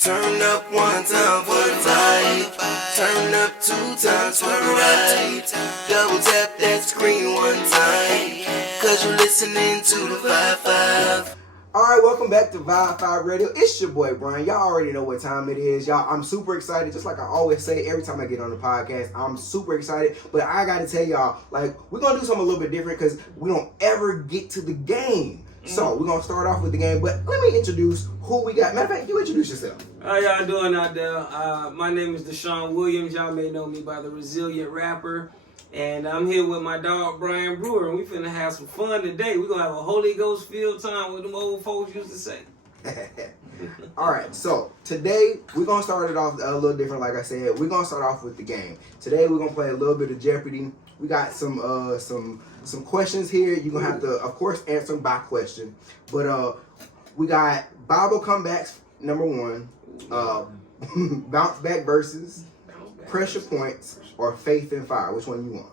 Turn up one time for the right. Turn up two times for the right. Double tap that screen one time. Cause you're listening to the 5-5. Alright, welcome back to Vibe 5 Radio. It's your boy Brian. Y'all already know what time it is. Y'all, I'm super excited. Just like I always say every time I get on the podcast, I'm super excited. But I gotta tell y'all, like, we're gonna do something a little bit different because we don't ever get to the game. So we're gonna start off with the game, but let me introduce who we got. Matter of fact, you introduce yourself. How y'all doing out there? My name is Deshaun Williams. Y'all may know me by the Resilient Rapper. And I'm here with my dog, Brian Brewer, and we finna have some fun today. We're gonna have a Holy Ghost filled time, what them old folks used to say. Alright, so today we're gonna start it off a little different, like I said. We're gonna start off with the game. Today we're gonna play a little bit of Jeopardy. We got some questions here. You're gonna have to, of course, answer them by question. But we got Bible comebacks, number one, bounce back verses, pressure points, or faith and fire. Which one you want?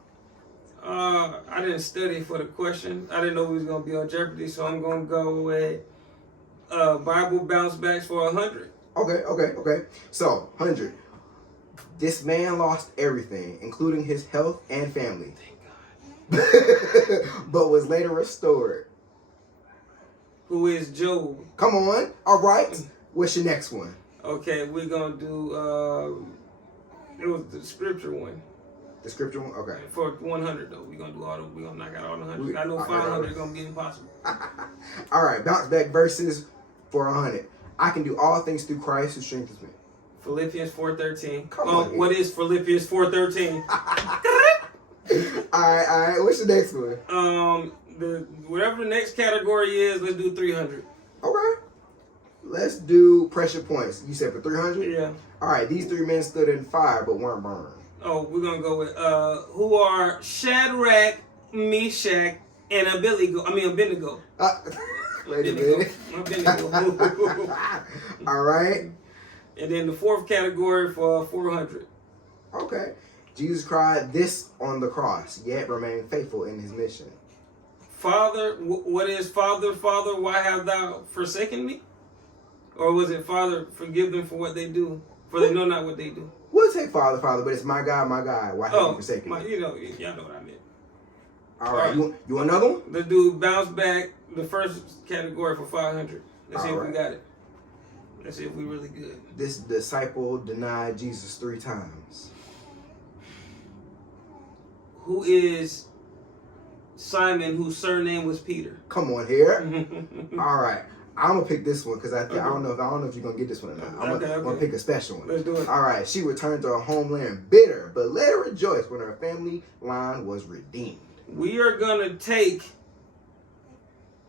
I didn't study for the question. I didn't know we was gonna be on Jeopardy, so I'm gonna go with Bible bounce backs for 100. Okay. So 100. This man lost everything, including his health and family. Thank God. But was later restored. Who is Job? Come on. All right. What's your next one? Okay, we're gonna do it was the scripture one. The scripture one? Okay. For 100 though. We're gonna do all the, we're gonna knock out all the 100. I know 500 is gonna be impossible. All right. Bounce back verses for 100. I can do all things through Christ who strengthens me. Philippians 4:13. Come on. What is Philippians 4:13? All right. What's the next one? Whatever the next category is, let's do 300. Okay. Let's do pressure points. You said for 300? Yeah. All right. These three men stood in fire but weren't burned. Oh, we're gonna go with who are Shadrach, Meshach, and Abednego. Wait a minute. Abednego. All right. And then the fourth category for 400. Okay. Jesus cried this on the cross, yet remained faithful in his mission. Father, what is Father, why have thou forsaken me? Or was it Father, forgive them for what they do, for they know not what they do? We'll take Father, but it's my God, why have you forsaken me? Y'all know what I meant. All right. You want another one? Let's do bounce back, the first category for 500. Let's see if we got it. Let's see if we really good. This disciple denied Jesus 3 times. Who is Simon, whose surname was Peter? Come on here. All right. I'm gonna pick this one because I don't know if you're gonna get this one or not. I'm gonna pick a special one. Let's do it. All right. She returned to her homeland bitter, but let her rejoice when her family line was redeemed. We are gonna take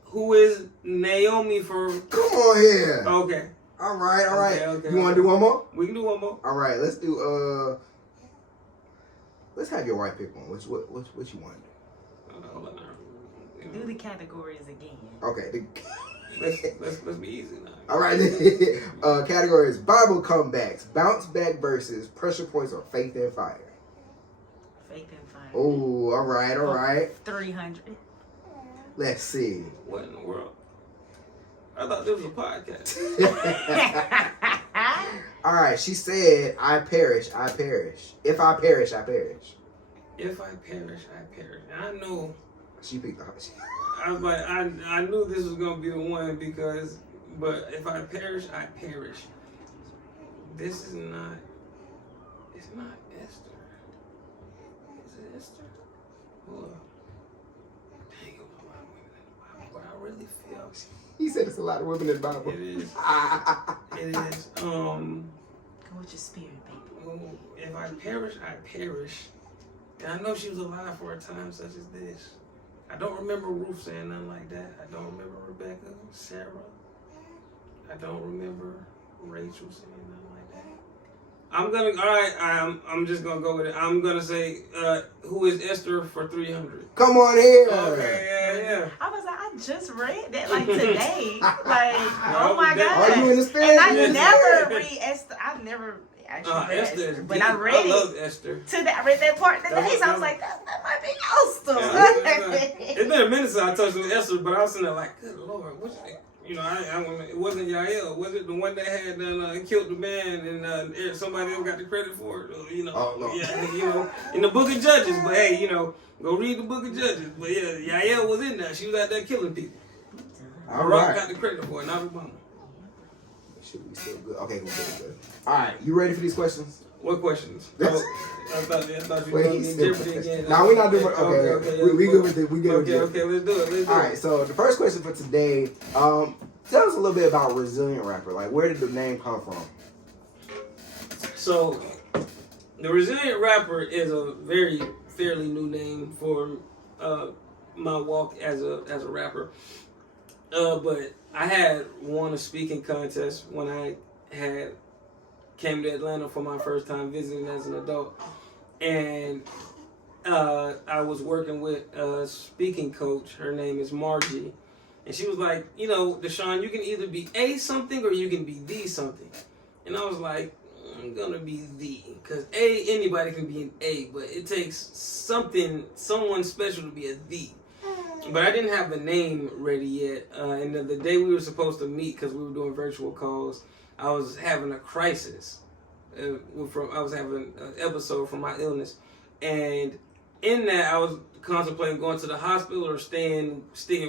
who is Naomi for. Come on here. Okay. All right. Okay, You want to do one more? We can do one more. All right. Let's do. Let's have your wife pick one. What you want to Do the categories again. do? Okay. Let's be easy now. All right. Categories: Bible comebacks, bounce back verses, pressure points, or faith and fire. Faith and fire. Oh, all right. 300. Let's see. What in the world? I thought this was a podcast. All right. She said, "I perish. If I perish, I perish." If I perish, I perish. And I know. She picked the. I was like, I knew this was gonna be the one but if I perish, I perish. This is not. It's not Esther. Is it Esther? Well, dang, it was a lot of women in the Bible, but I really feel. He said it's a lot of women in the Bible. It is. It is. Go with your spirit, baby. If I perish, I perish. And I know she was alive for a time such as this. I don't remember Ruth saying nothing like that. I don't remember Rebecca, Sarah. I don't remember Rachel saying nothing like that. I'm just gonna go with it. I'm gonna say, who is Esther for 300? Come on here. Okay, yeah. I was like, I just read that like today. Oh my God. Are you in the spirit? And I never read Esther. I never actually read Esther. But I read I love Esther. I read that part today, so I was like, that might be awesome. It's been a minute since I touched with Esther, but I was sitting there like, good Lord, what's it? You know, it wasn't Yael. Was it the one that had killed the man and somebody else got the credit for it? Or, you know, Oh, no. yeah, you know, in the Book of Judges. But hey, you know, go read the Book of Judges. But yeah, Yael was in there. She was out there killing people. All Barack right. got the credit for it, not Obama. Should be still good. Okay, good. All right, you ready for these questions? What questions? I thought you were Wait, going he's to still Jeopardy again. Now we're not doing. Okay, Okay, we good with it. We good with it. Okay, let's do it. All right, so the first question for today, tell us a little bit about Resilient Rapper. Like, where did the name come from? So, the Resilient Rapper is a very fairly new name for my walk as a rapper. But I had won a speaking contest when I came to Atlanta for my first time visiting as an adult, and I was working with a speaking coach. Her name is Margie, and she was like, you know, Deshaun, you can either be a something or you can be the something. And I was like, I'm gonna be the, because anybody can be an A, but it takes someone special to be a the. But I didn't have the name ready yet, and the day we were supposed to meet, because we were doing virtual calls, I was having a crisis. I was having an episode from my illness, and in that I was contemplating going to the hospital or sticking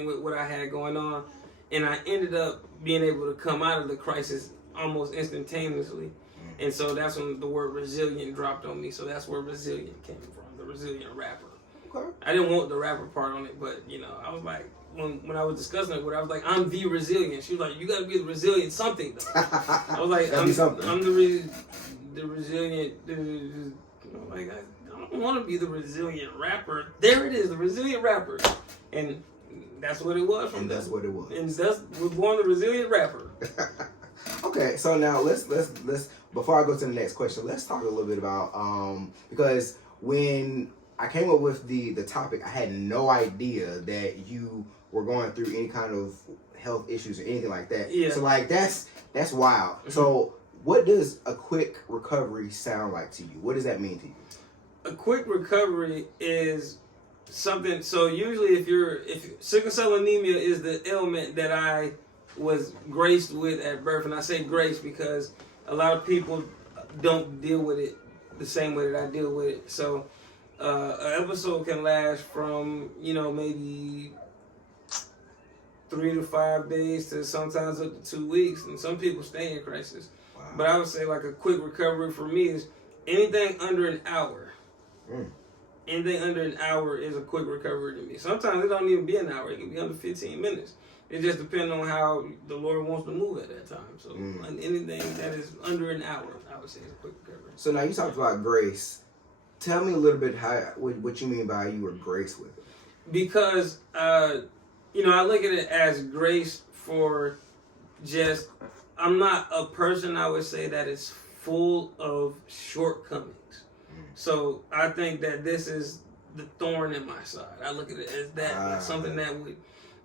with what I had going on, and I ended up being able to come out of the crisis almost instantaneously, and so that's when the word resilient dropped on me. So that's where resilient came from, the Resilient Rapper. Okay. I didn't want the rapper part on it, but you know, I was like, when I was discussing it with her, I was like, I'm the resilient. She was like, you gotta be the resilient something though. I was like, I'm the resilient. I'm like, I don't want to be the resilient rapper. There it is, the Resilient Rapper, and that's what it was. And that's what it was. And that's was born the Resilient Rapper. Okay, so now let's before I go to the next question, let's talk a little bit about because when I came up with the topic, I had no idea that you were going through any kind of health issues or anything like that. Yeah. So like that's wild. Mm-hmm. So what does a quick recovery sound like to you? What does that mean to you? A quick recovery is something. So usually, if sickle cell anemia is the ailment that I was graced with at birth, and I say graced because a lot of people don't deal with it the same way that I deal with it. So an episode can last from maybe 3 to 5 days to sometimes up to 2 weeks, and some people stay in crisis. Wow. But I would say like a quick recovery for me is anything under an hour. Anything under an hour is a quick recovery to me. Sometimes it don't even be an hour. It can be under 15 minutes. It just depends on how the Lord wants to move at that time. So anything that is under an hour, I would say is a quick recovery. So now you talked about grace. Tell me a little bit what you mean by you were graced with it. Because, I look at it as grace for just, I'm not a person, I would say, that is full of shortcomings. So I think that this is the thorn in my side. I look at it as that, like something that would,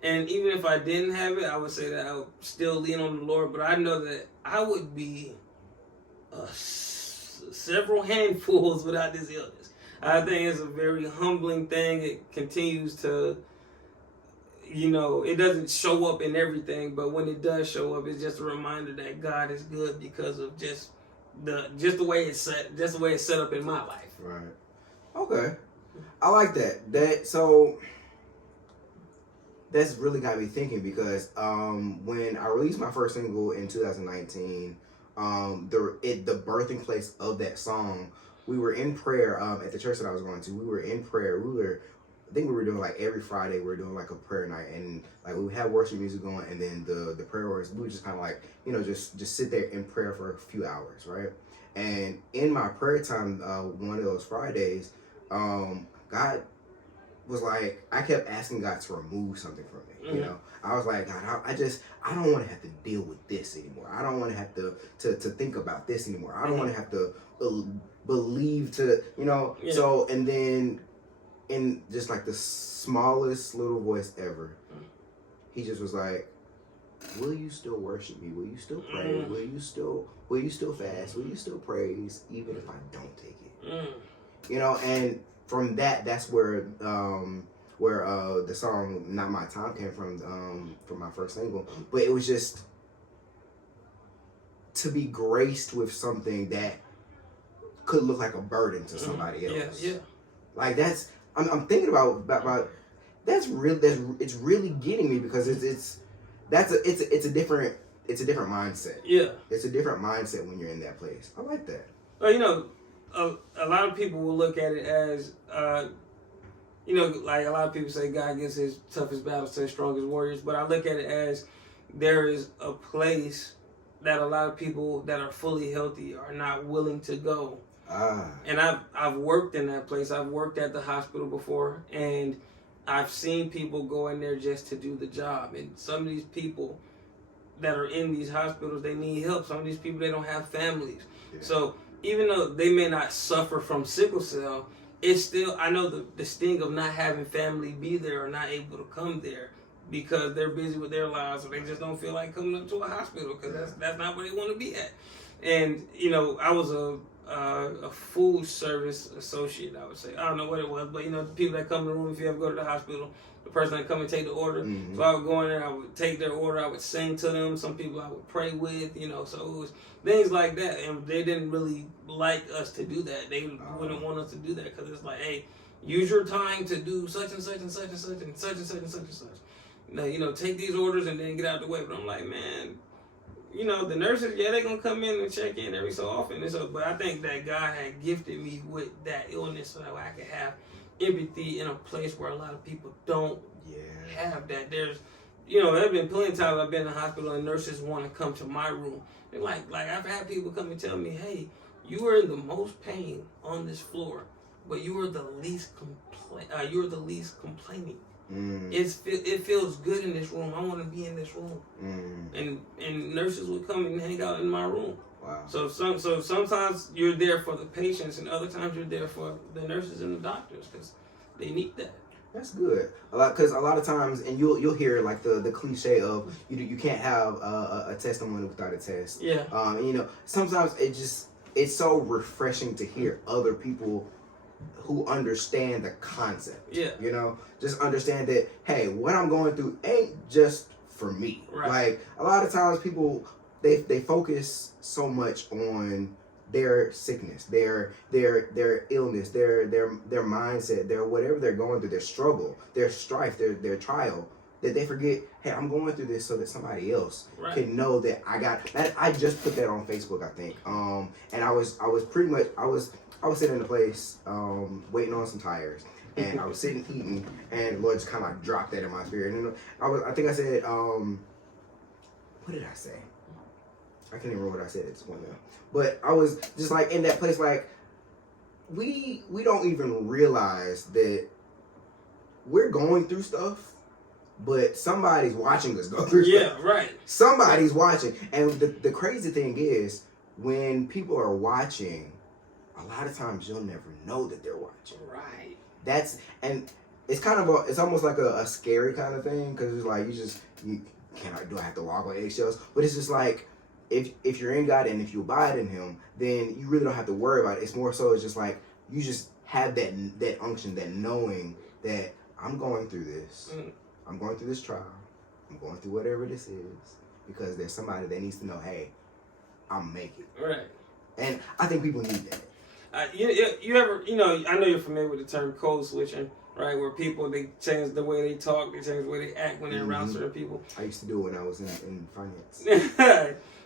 and even if I didn't have it, I would say that I would still lean on the Lord. But I know that I would be several handfuls without this illness. I think it's a very humbling thing. It continues to, it doesn't show up in everything, but when it does show up, it's just a reminder that God is good because of just the way it's set up in my life. Right. Okay. I like that. So that's really got me thinking because when I released my first single in 2019, the birthing place of that song, we were in prayer at the church that I was going to. We were in prayer. I think we were doing like every Friday. We were doing like a prayer night, and like we would have worship music going, and then the prayer words. We would just kind of like just sit there in prayer for a few hours, right? And in my prayer time, one of those Fridays, God was like, I kept asking God to remove something from me. Mm-hmm. I was like, God, I don't want to have to deal with this anymore. I don't want to have to think about this anymore. I don't want to have to believe Yeah. So, and then in just like the smallest little voice ever, he just was like, will you still worship me? Will you still pray? Will you still fast? Will you still praise even if I don't take it? And from that's where where the song "Not My Time" came from my first single. But it was just to be graced with something that could look like a burden to somebody else. Yeah. Like that's I'm thinking about it's really getting me because it's a different mindset. Yeah. It's a different mindset when you're in that place. I like that. Well, you know, a lot of people will look at it as, you know, like a lot of people say God gives his toughest battles to his strongest warriors, but I look at it as there is a place that a lot of people that are fully healthy are not willing to go. And I've worked in that place. I've worked at the hospital before, and I've seen people go in there just to do the job. And some of these people that are in these hospitals, they need help. Some of these people, they don't have families. Yeah. So even though they may not suffer from sickle cell, it's still, I know the sting of not having family be there or not able to come there because they're busy with their lives or they just don't feel like coming up to a hospital because that's not where they want to be at. And, you know, I was a food service associate, I would say. I don't know what it was, but, you know, the people that come in the room, if you ever go to the hospital, the person that come and take the order. Mm-hmm. So I would go in there, I would take their order, I would sing to them. Some people I would pray with, you know, so it was things like that. And they didn't really like us to do that. They wouldn't want us to do that because it's like, hey, use your time to do such and such and such and such and such and such and such and such. Now, you know, take these orders and then get out of the way. But I'm like, man, you know, the nurses, yeah, they're going to come in and check in every so often. And so, but I think that God had gifted me with that illness so that I could have empathy in a place where a lot of people don't have that. There's, you know, there have been plenty of times I've been in the hospital and nurses want to come to my room. They're like I've had people come and tell me, hey, you are in the most pain on this floor, but you are the least complaining. It feels good in this room. I want to be in this room. And nurses would come and hang out in my room. Wow. So sometimes you're there for the patients, and other times you're there for the nurses and the doctors because they need that. That's good. Because a lot of times, and you'll hear like the cliche of you can't have a testimony without a test. Yeah. You know, sometimes it's so refreshing to hear other people who understand the concept. Yeah. You know, just understand that, hey, what I'm going through ain't just for me. Right. Like a lot of times people they focus so much on their sickness, their illness, their mindset, their whatever they're going through, their struggle, their strife, their trial, that they forget, hey, I'm going through this so that somebody else can know that I got that. I just put that on Facebook, I think. And I was sitting in a place waiting on some tires, and I was sitting eating, and the Lord just kind of like dropped that in my spirit. And I think I said, what did I say? I can't even remember what I said at this point now. But I was just like in that place, like we don't even realize that we're going through stuff, but somebody's watching us go through stuff. Yeah, right. Somebody's watching. And the crazy thing is, when people are watching, a lot of times you'll never know that they're watching. Right. And it's kind of it's almost like a scary kind of thing, because it's like do I have to walk on eggshells? But it's just like, if you're in God and if you abide in Him, then you really don't have to worry about it. It's more so, it's just like you just have that unction, that knowing that I'm going through this. I'm going through this trial. I'm going through whatever this is, because there's somebody that needs to know, hey, I'm making it. Right. And I think people need that. You ever, you know, I know you're familiar with the term code switching, right? Where people, they change the way they talk, they change the way they act when they're around certain people. I used to do it when I was in finance.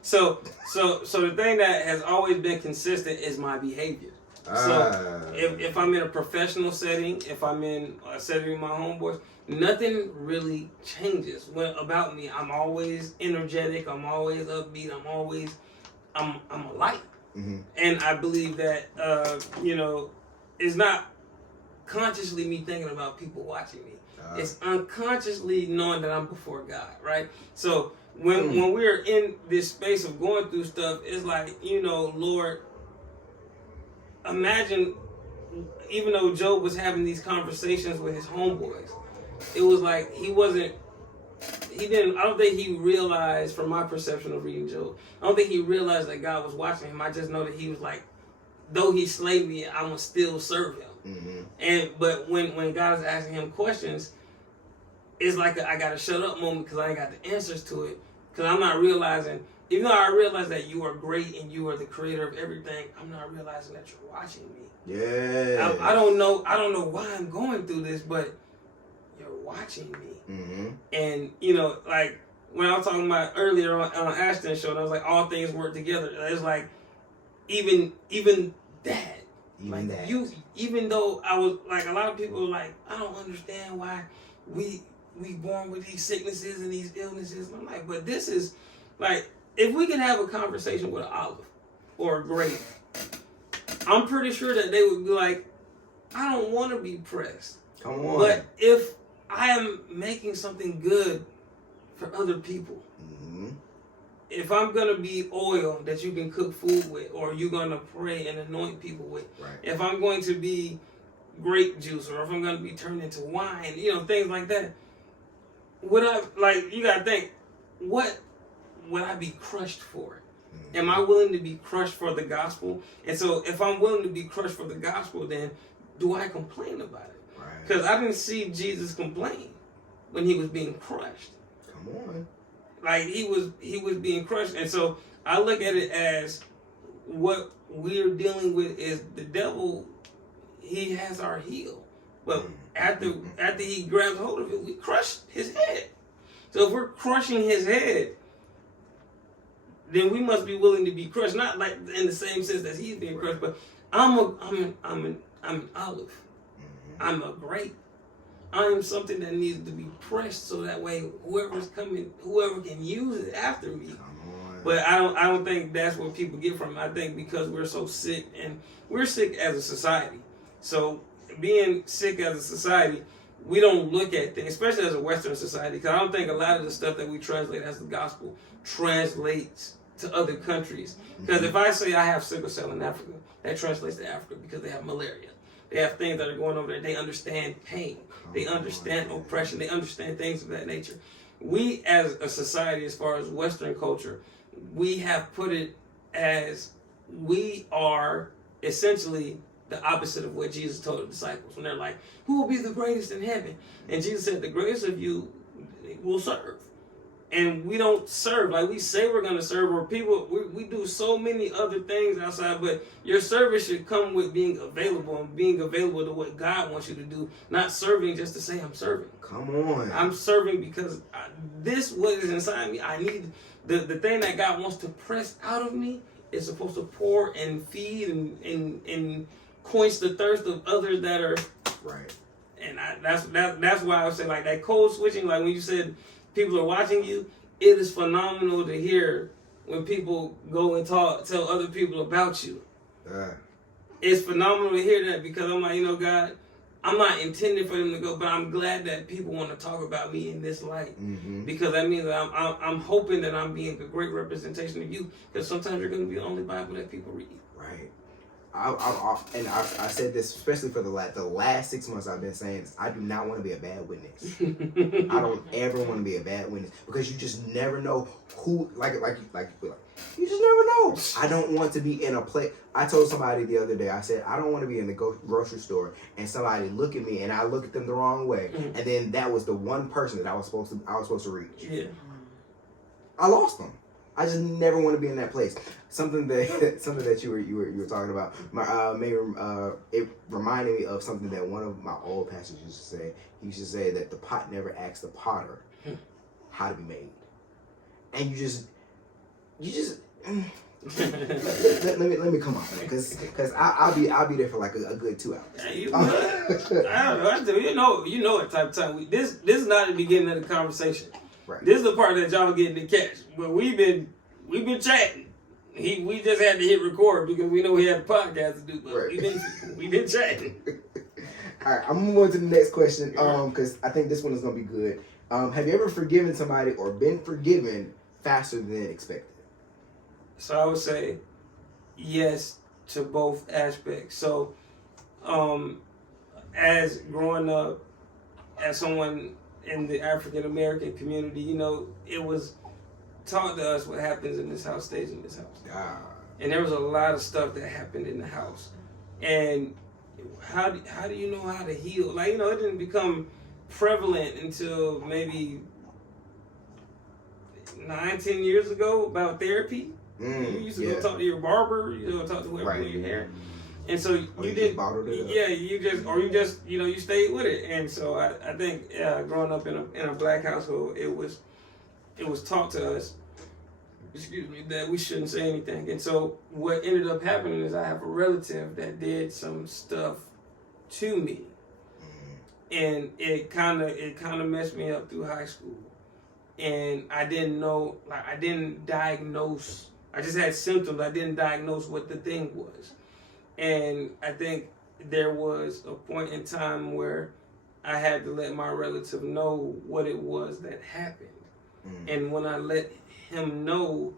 So the thing that has always been consistent is my behavior. So if I'm in a professional setting, if I'm in a setting with my homeboys, nothing really changes about me. I'm always energetic. I'm always upbeat. I'm a light. Mm-hmm. And I believe that, you know, it's not consciously me thinking about people watching me. It's unconsciously knowing that I'm before God, right? So when we're in this space of going through stuff, it's like, you know, Lord, imagine, even though Job was having these conversations with his homeboys, it was like I don't think he realized, from my perception of reading Job, I don't think he realized that God was watching him. I just know that he was like, though he slayed me, I'm gonna still serve him. Mm-hmm. But when God is asking him questions, it's like I gotta shut up moment because I ain't got the answers to it. Because I'm not realizing, even though I realize that you are great and you are the creator of everything, I'm not realizing that you're watching me. Yeah. I don't know why I'm going through this, but you're watching me. Mm-hmm. And you know, like when I was talking about earlier on Ashton's show, and I was like, all things work together. It's like even that. Even like that. Even though I was like, a lot of people were like, I don't understand why we born with these sicknesses and these illnesses. And I'm like, but this is like, if we can have a conversation with an olive or a grape, I'm pretty sure that they would be like, I don't want to be pressed. Come on. But if I am making something good for other people, if I'm going to be oil that you can cook food with, or you're going to pray and anoint people with, right. If I'm going to be grape juice, or if I'm going to be turned into wine, you know, things like that, you got to think, what would I be crushed for? Am I willing to be crushed for the gospel? And so if I'm willing to be crushed for the gospel, then do I complain about it? Because I didn't see Jesus complain when he was being crushed. Come on. Like he was being crushed. And so I look at it as what we're dealing with is the devil, he has our heel. But after he grabs hold of it, we crush his head. So if we're crushing his head, then we must be willing to be crushed. Not like in the same sense that he's being crushed, but I'm an olive. I'm a grape. I am something that needs to be pressed so that way whoever can use it after me. But I don't think that's what people get from it. I think because we're so sick, and we're sick as a society. So being sick as a society, we don't look at things, especially as a Western society, because I don't think a lot of the stuff that we translate as the gospel translates to other countries. Because if I say I have sickle cell in Africa, that translates to Africa because they have malaria. They have things that are going over there. They understand pain. They understand oppression. They understand things of that nature. We as a society, as far as Western culture, we have put it as we are essentially the opposite of what Jesus told the disciples when they're like, who will be the greatest in heaven? And Jesus said, the greatest of you will serve. And we don't serve. Like we say we're going to serve, or people, we do so many other things outside, but your service should come with being available and being available to what God wants you to do, not serving just to say I'm serving. Come on. I'm serving because what is inside me, I need the thing that God wants to press out of me is supposed to pour and feed and quench the thirst of others that are right. And that's why I would say like that code switching, like when you said people are watching you, it is phenomenal to hear when people go and tell other people about you. It's phenomenal to hear that because I'm like, you know, God, I'm not intending for them to go, but I'm glad that people want to talk about me in this light because that means that I'm hoping that I'm being a great representation of you, because sometimes you're going to be the only Bible that people read. Right. I said this especially for the last 6 months. I've been saying this. I do not want to be a bad witness. I don't ever want to be a bad witness because you just never know who. Like you just never know. I don't want to be in a place. I told somebody the other day. I said I don't want to be in the grocery store and somebody look at me and I look at them the wrong way, and then that was the one person that I was supposed to reach. Yeah. I lost them. I just never want to be in that place. Something that you were talking about. It reminded me of something that one of my old pastors used to say. He used to say that the pot never asks the potter how to be made, and you just let me come on, because I'll be there for like a good 2 hours. Yeah, you I don't know. You know what type of time this is not the beginning of the conversation. Right. This is the part that y'all getting to catch. But we've been chatting. We just had to hit record because we know we had a podcast to do. But right. we've been chatting. All right, I'm gonna move on to the next question. Because I think this one is gonna be good. Have you ever forgiven somebody or been forgiven faster than expected? So I would say yes to both aspects. So, as growing up as someone in the African American community, you know, it was taught to us what happens in this house stays in this house. and there was a lot of stuff that happened in the house. And how do you know how to heal? Like, it didn't become prevalent until maybe 9-10 years ago about therapy. You used to go talk to your barber, you go talk to whoever did your hair. And so you did, you stayed with it. And so I think growing up in a black household, it was taught to us, that we shouldn't say anything. And so what ended up happening is I have a relative that did some stuff to me, and it kind of messed me up through high school. And I didn't know, like, I didn't diagnose. I just had symptoms. I didn't diagnose what the thing was. And I think there was a point in time where I had to let my relative know what it was that happened. And when I let him know,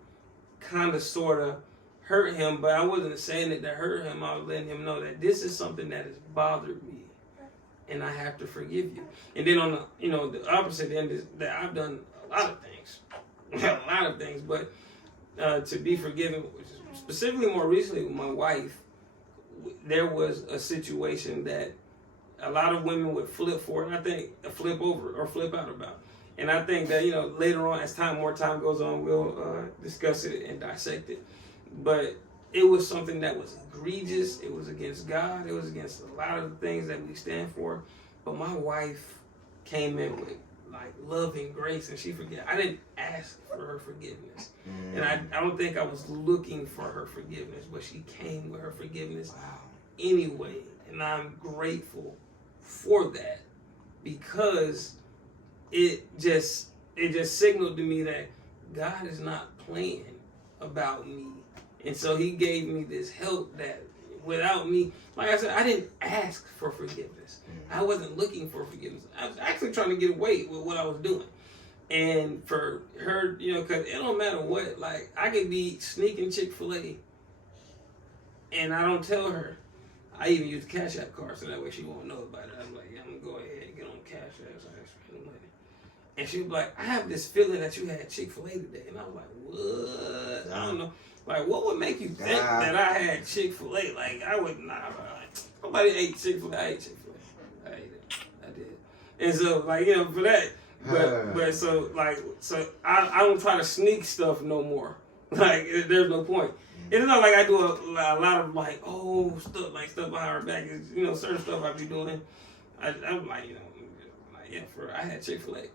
kind of sort of hurt him, but I wasn't saying it to hurt him. I was letting him know that this is something that has bothered me, and I have to forgive you. And then on the opposite end is that I've done a lot of things, but to be forgiven, specifically more recently with my wife, there was a situation that a lot of women would flip for, and I think flip over or flip out about. And I think that, later on, as more time goes on, we'll discuss it and dissect it. But it was something that was egregious. It was against God. It was against a lot of the things that we stand for. But my wife came in with, like, love and grace, and she forgave. I didn't ask for her forgiveness. And I don't think I was looking for her forgiveness, but she came with her forgiveness anyway. And I'm grateful for that, because it just signaled to me that God is not playing about me. And so he gave me this help that without me, like I said, I didn't ask for forgiveness. I wasn't looking for forgiveness. I was actually trying to get away with what I was doing. And for her, because it don't matter what, like, I could be sneaking Chick-fil-A and I don't tell her. I even use the Cash App card so that way she won't know about it. I'm like, I'm going to go ahead and get on Cash App so I can spend the money. And she was like, I have this feeling that you had Chick-fil-A today. And I was like, what? I don't know. Like, what would make you think that I had Chick-fil-A? Like, I would not. Nobody ate Chick-fil-A. I ate Chick-fil-A. I ate it. I did. And so, like, for that. But so I don't try to sneak stuff no more. Like, there's no point. It's not like I do a lot of, like, stuff behind her back. Certain stuff I be doing. I'm like, I had Chick-fil-A.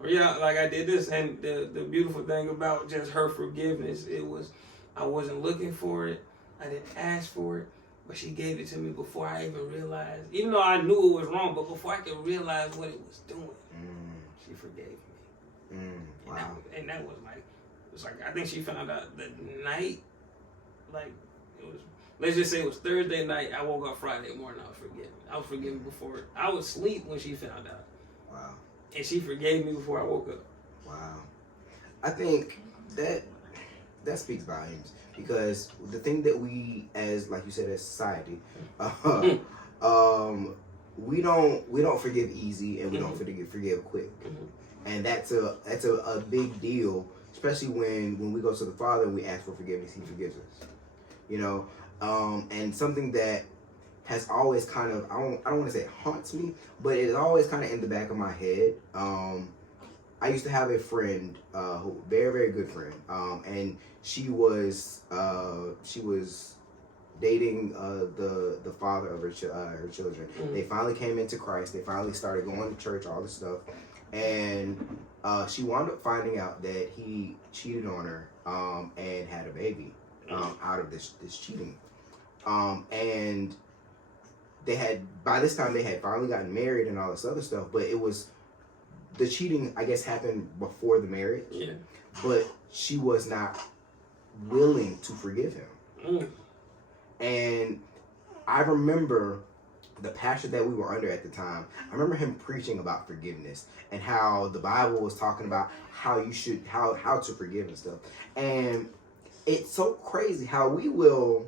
Or like I did this, and the beautiful thing about just her forgiveness, it was, I wasn't looking for it, I didn't ask for it, but she gave it to me before I even realized, even though I knew it was wrong, but before I could realize what it was doing, she forgave me. Wow. And that was like, it was like, I think she found out the night, like, it was, let's just say it was Thursday night, I woke up Friday morning, I was forgiven. I was forgiven before, I was asleep when she found out. Wow. And she forgave me before I woke up. Wow. I think that speaks volumes, because the thing that we, as, like you said, as society, we don't forgive easy, and we don't forgive quick. And that's a big deal, especially when we go to the Father and we ask for forgiveness. He forgives us. And something that has always kind of, I don't want to say it haunts me, but it's always kind of in the back of my head. I used to have a friend, who very, very good friend, and she was dating the father of her children. They finally came into Christ. They finally started going to church, all this stuff, and she wound up finding out that he cheated on her and had a baby out of this cheating, and by this time they had finally gotten married and all this other stuff, but it was, the cheating, I guess, happened before the marriage. Yeah. But she was not willing to forgive him. And I remember the pastor that we were under at the time, I remember him preaching about forgiveness and how the Bible was talking about how you should, how to forgive and stuff. And it's so crazy how we will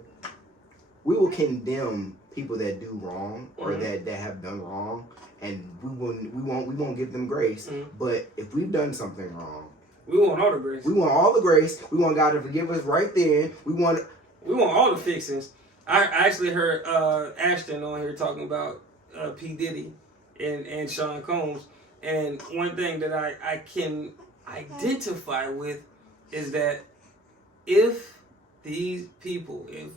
condemn people that do wrong or that have done wrong, and we won't give them grace. But if we've done something wrong, We want all the grace. We want all the grace. We want God to forgive us right then. We want all the fixings. I actually heard Ashton on here talking about P. Diddy and Sean Combs. And one thing that I can identify with is that if these people, if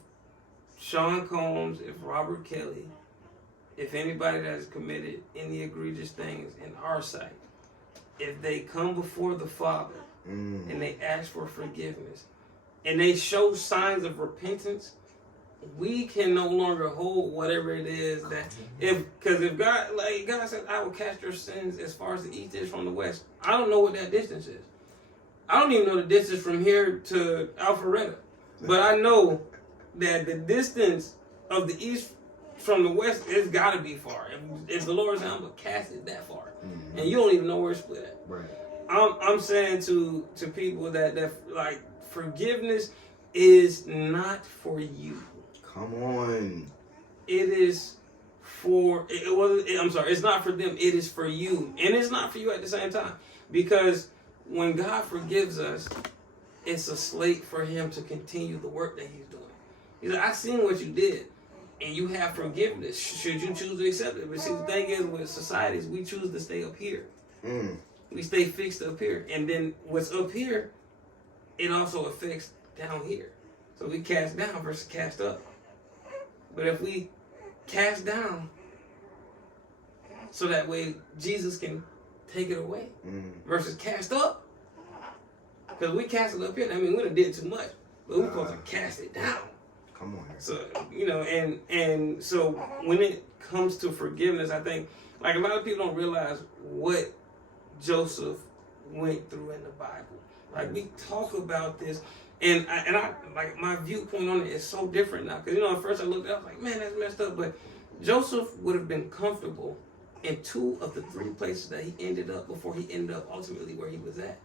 Sean Combs, if Robert Kelly, if anybody that has committed any egregious things in our sight, if they come before the Father and they ask for forgiveness and they show signs of repentance, we can no longer hold whatever it is that because if God, like God said, I will cast your sins as far as the east is from the west. I don't know what that distance is. I don't even know the distance from here to Alpharetta, but I know that the distance of the east from the west has got to be far. If the Lord's I'm gonna cast it that far, and you don't even know where it's split at. right. I'm saying to people that like forgiveness is not for you. Come on. It is for I'm sorry, it's not for them, it is for you. And it's not for you at the same time. Because when God forgives us, it's a slate for him to continue the work that he's doing. He's like, I seen what you did, and you have forgiveness. Should you choose to accept it? But see, the thing is with societies, we choose to stay up here. We stay fixed up here. And then what's up here, it also affects down here. So we cast down versus cast up. But if we cast down, so that way Jesus can take it away, versus cast up, because we cast it up here, I mean, we done did too much, but we're supposed to cast it down. Come on. So, you know, and so when it comes to forgiveness, I think, like, a lot of people don't realize what Joseph went through in the Bible. Like, we talk about this, and I like, my viewpoint on it is so different now. Because, you know, at first I looked at it, I was like, man, that's messed up. But Joseph would have been comfortable in 2 of the 3 places that he ended up before he ended up ultimately where he was at.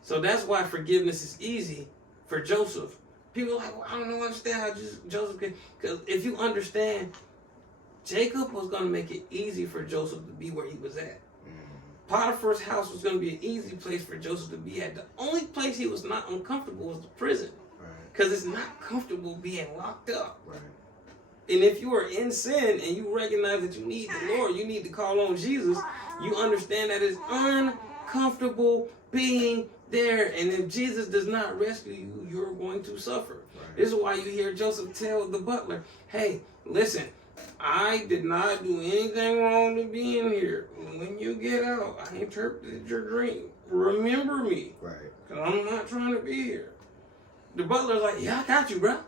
So that's why forgiveness is easy for Joseph. People are like, well, I don't understand how Joseph can. Because if you understand, Jacob was going to make it easy for Joseph to be where he was at. Potiphar's house was going to be an easy place for Joseph to be at. The only place he was not uncomfortable was the prison. Because it's not comfortable being locked up. And if you are in sin and you recognize that you need the Lord, you need to call on Jesus, you understand that it's uncomfortable being there. And if Jesus does not rescue you, you're going to suffer. This is why you hear Joseph tell the butler, hey, listen, I did not do anything wrong to be in here. When you get out, I interpreted your dream. Remember me. Because I'm not trying to be here. The butler's like, yeah, I got you, bro.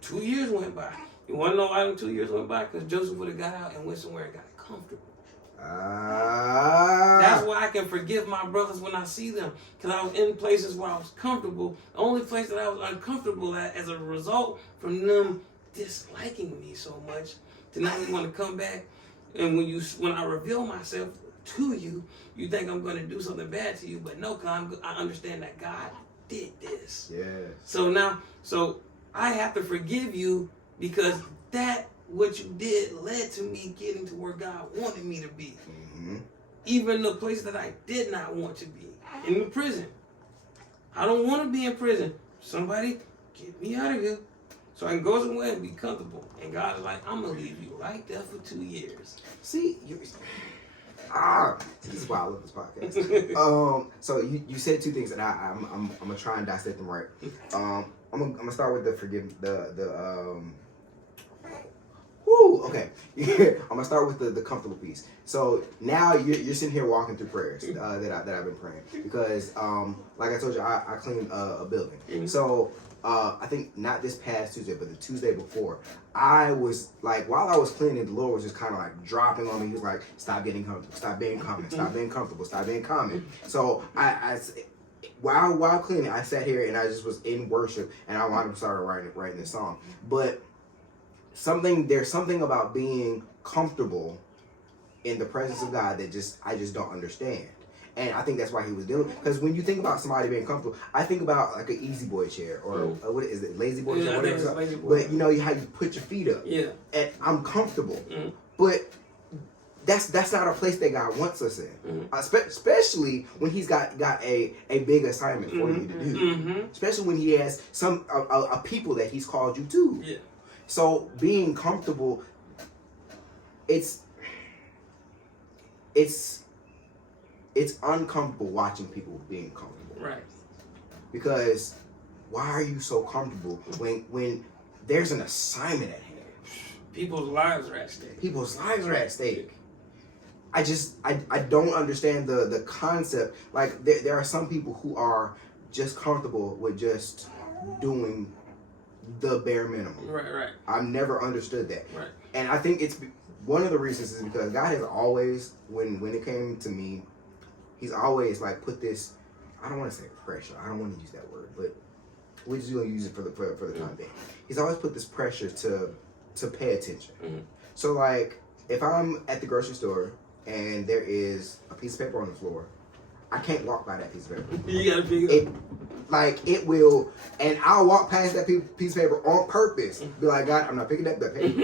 2 years went by. You want to know why them 2 years went by? Because Joseph would have got out and went somewhere and got comfortable. That's why I can forgive my brothers when I see them. Because I was in places where I was comfortable. The only place that I was uncomfortable at as a result from them disliking me so much to not even want to come back. And when I reveal myself to you, you think I'm going to do something bad to you. But no, because I understand that God did this. So I have to forgive you because what you did led to me getting to where God wanted me to be. Even the place that I did not want to be, in the prison. I don't want to be in prison. Somebody get me out of here so I can go somewhere and be comfortable. And God is like, I'm going to leave you right there for 2 years. See, this is why I love this podcast. So you said 2 things, and I'm gonna try and dissect them right. I'm gonna start with the forgive okay. I'm gonna start with the comfortable piece. So now you're sitting here walking through prayers that I've been praying because like I told you, I cleaned a building. So I think not this past Tuesday, but the Tuesday before, I was like, while I was cleaning, the Lord was just kind of like dropping on me. He was like, stop getting comfortable, stop being common, stop being comfortable, stop being common. So while cleaning, I sat here and I just was in worship, and I wound up started writing this song. But there's something about being comfortable in the presence of God that I just don't understand. And I think that's why he was dealing. Because when you think about somebody being comfortable, I think about like an easy boy chair or what is it, lazy boy chair, whatever. But you know how you put your feet up. And I'm comfortable. But that's not a place that God wants us in. Mm-hmm. Especially when He's got a big assignment for you to do. Mm-hmm. Especially when He has a people that He's called you to. Yeah. So being comfortable, it's uncomfortable watching people being comfortable. Right. Because why are you so comfortable when there's an assignment at hand? People's lives are at stake. People's lives are at stake. I don't understand the concept. Like there are some people who are just comfortable with just doing the bare minimum. Right. I've never understood that. Right. And I think it's one of the reasons is because God has always, when it came to me, He's always like put this, I don't want to say pressure, I don't want to use that word, but we're just going to use it for the time being. He's always put this pressure to pay attention. Mm-hmm. So like, if I'm at the grocery store and there is a piece of paper on the floor, I can't walk by that piece of paper. You gotta pick it up. It will, and I'll walk past that piece of paper on purpose. Be like, God, I'm not picking up that paper.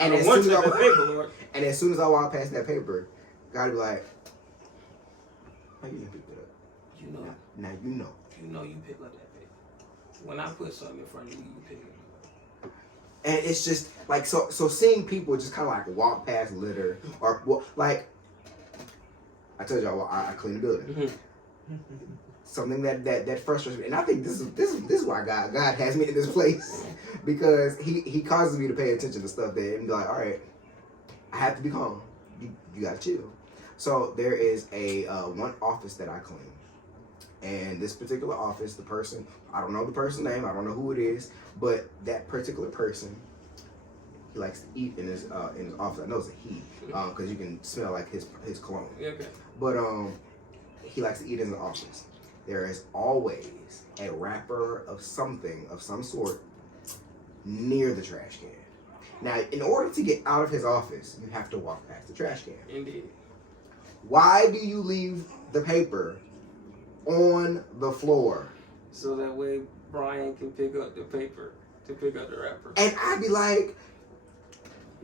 And as soon as I walk past that paper, God will be like, how you gonna pick it up? You know. Now you know. You know you pick up that paper. When I put something in front of you, you pick it up. And it's just like so seeing people just kind of like walk past litter or like I told y'all I clean the building. Mm-hmm. Something that frustrates me, and I think this is why God has me in this place because he causes me to pay attention to stuff that and be like, all right, I have to be calm. You gotta chill. So there is a one office that I clean, and this particular office, the person, I don't know the person's name, I don't know who it is, but that particular person, he likes to eat in his office. I know it's a he, because you can smell like his cologne. Okay. But he likes to eat in the office. There is always a wrapper of something of some sort near the trash can. Now, in order to get out of his office, you have to walk past the trash can. Indeed. Why do you leave the paper on the floor? So that way Brian can pick up the paper to pick up the wrapper. And I'd be like,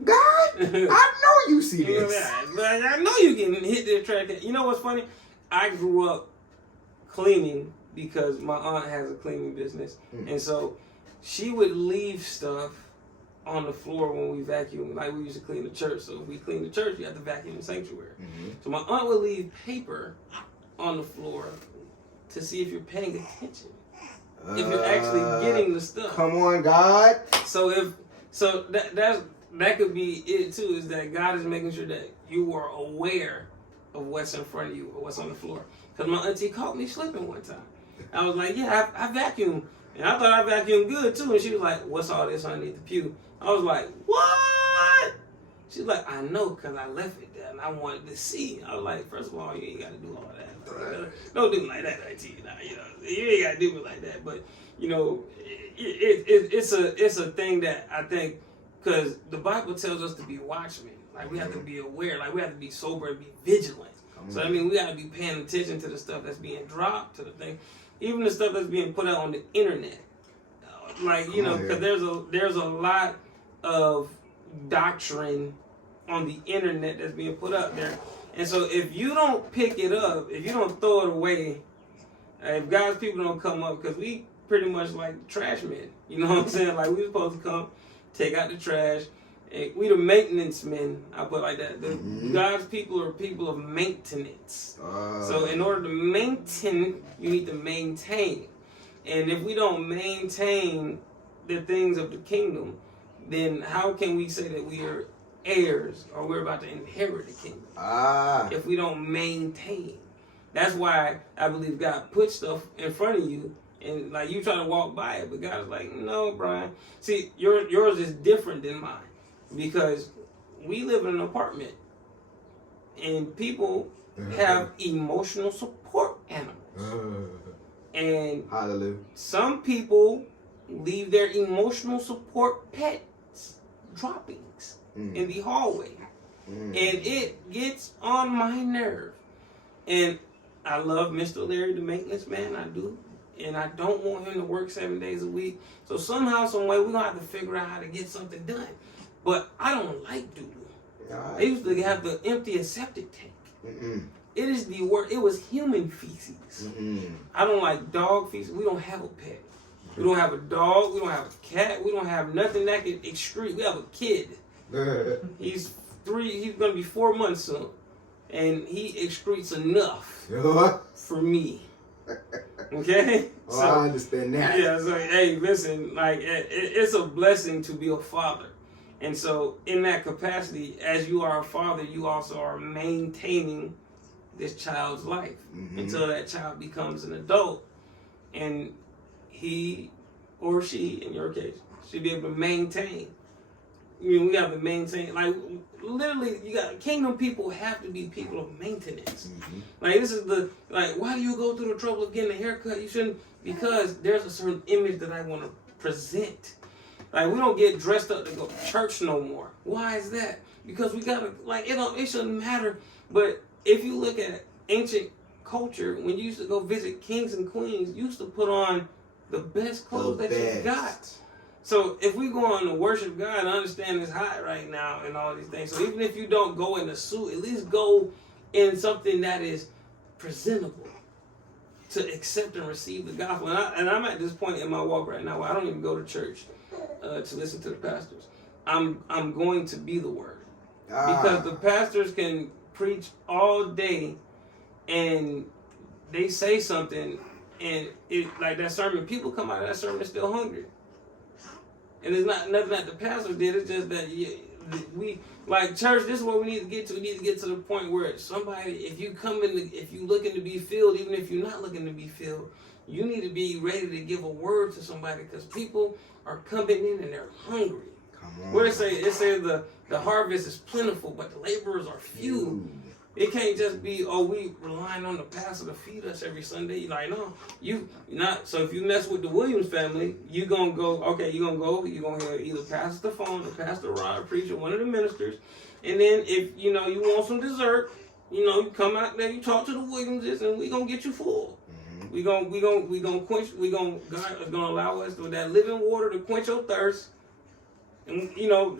God, I know you see You know this. that. Like, I know you can hit the trash can. You know what's funny? I grew up cleaning because my aunt has a cleaning business. And so she would leave stuff on the floor when we vacuum. Like we used to clean the church. So if we clean the church, you have to vacuum the sanctuary. So my aunt would leave paper on the floor to see if you're paying attention. If you're actually getting the stuff. Come on, God. So that could be it too, is that God is making sure that you are aware of what's in front of you or what's on the floor. Because my auntie caught me slipping one time. I was like, yeah, I vacuumed. And I thought I vacuumed good too. And she was like, what's all this underneath the pew? I was like, what? She's like, I know, because I left it there and I wanted to see. I was like, first of all, you ain't got to do all that. Don't do it like that, auntie. You ain't got to do it like that. But, it's a thing that I think, because the Bible tells us to be watchmen. Like, we have to be aware. Like, we have to be sober and be vigilant. So, I mean, we got to be paying attention to the stuff that's being dropped, to the thing. Even the stuff that's being put out on the internet. Because there's a lot of doctrine on the internet that's being put up there. And so if you don't pick it up, if you don't throw it away, if God's people don't come up, because we pretty much like trash men. You know what I'm saying? Like, we supposed to come, take out the trash. We the maintenance men, I put it like that. God's people are people of maintenance. So in order to maintain, you need to maintain. And if we don't maintain the things of the kingdom, then how can we say that we are heirs or we're about to inherit the kingdom? If we don't maintain. That's why I believe God put stuff in front of you and like you try to walk by it, but God's like, no, Brian. See, yours is different than mine. Because we live in an apartment and people have emotional support animals. And hallelujah. Some people leave their emotional support pets droppings in the hallway. And it gets on my nerve. And I love Mr. Larry, the maintenance man, I do. And I don't want him to work 7 days a week. So somehow, some way, we're going to have to figure out how to get something done. But I don't like doo-doo. They used to have to empty a septic tank. Mm-mm. It is the word. It was human feces. Mm-mm. I don't like dog feces. We don't have a pet. We don't have a dog. We don't have a cat. We don't have nothing that can excrete. We have a kid. He's 3. He's gonna be 4 months soon, and he excretes enough for me. Okay. Oh, I understand that. Yeah. So hey, listen. Like it's a blessing to be a father, and so in that capacity, as you are a father, you also are maintaining this child's life until that child becomes an adult, and he or she, in your case, should be able to maintain. You know, we have to maintain, like, literally, you got kingdom people have to be people of maintenance. Like, this is the, like, why do you go through the trouble of getting a haircut? You shouldn't, because there's a certain image that I want to present. Like, we don't get dressed up to go to church no more. Why is that? Because we gotta, like, it shouldn't matter. But if you look at ancient culture, when you used to go visit kings and queens, you used to put on the best clothes that you got. So if we go on to worship God, I understand it's hot right now and all these things. So even if you don't go in a suit, at least go in something that is presentable to accept and receive the gospel. And I'm at this point in my walk right now where I don't even go to church to listen to the pastors. I'm going to be the word. Because the pastors can preach all day and they say something and it like that sermon, people come out of that sermon still hungry. And it's not nothing that the pastor did. It's just that we like church. This is what we need to get to. We need to get to the point where somebody, if you looking to be filled, even if you're not looking to be filled, you need to be ready to give a word to somebody because people are coming in and they're hungry. Come on. What it say? It says the harvest is plentiful, but the laborers are few. It can't just be, we relying on the pastor to feed us every Sunday. Like, no, you're not. So if you mess with the Williams family, you're going to go, you're going to hear either Pastor Stephon or Pastor Rod preacher, one of the ministers. And then if, you want some dessert, you come out there, you talk to the Williamses, and we're going to get you full. God is going to allow us with that living water to quench your thirst. And,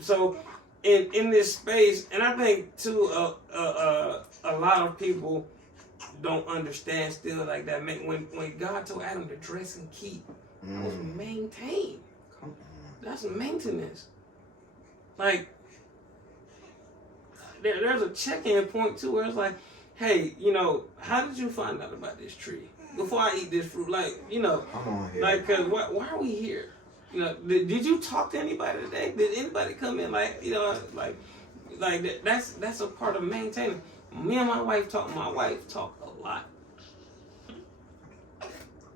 so in this space, and I think too, a lot of people don't understand still like that. When God told Adam to dress and keep, that was maintain. That's maintenance. Like there's a check-in point too, where it's like, hey, how did you find out about this tree before I eat this fruit? Like, come on here. Like, cause why are we here? Did you talk to anybody today? Did anybody come in that's a part of maintaining. Me and my wife talk a lot.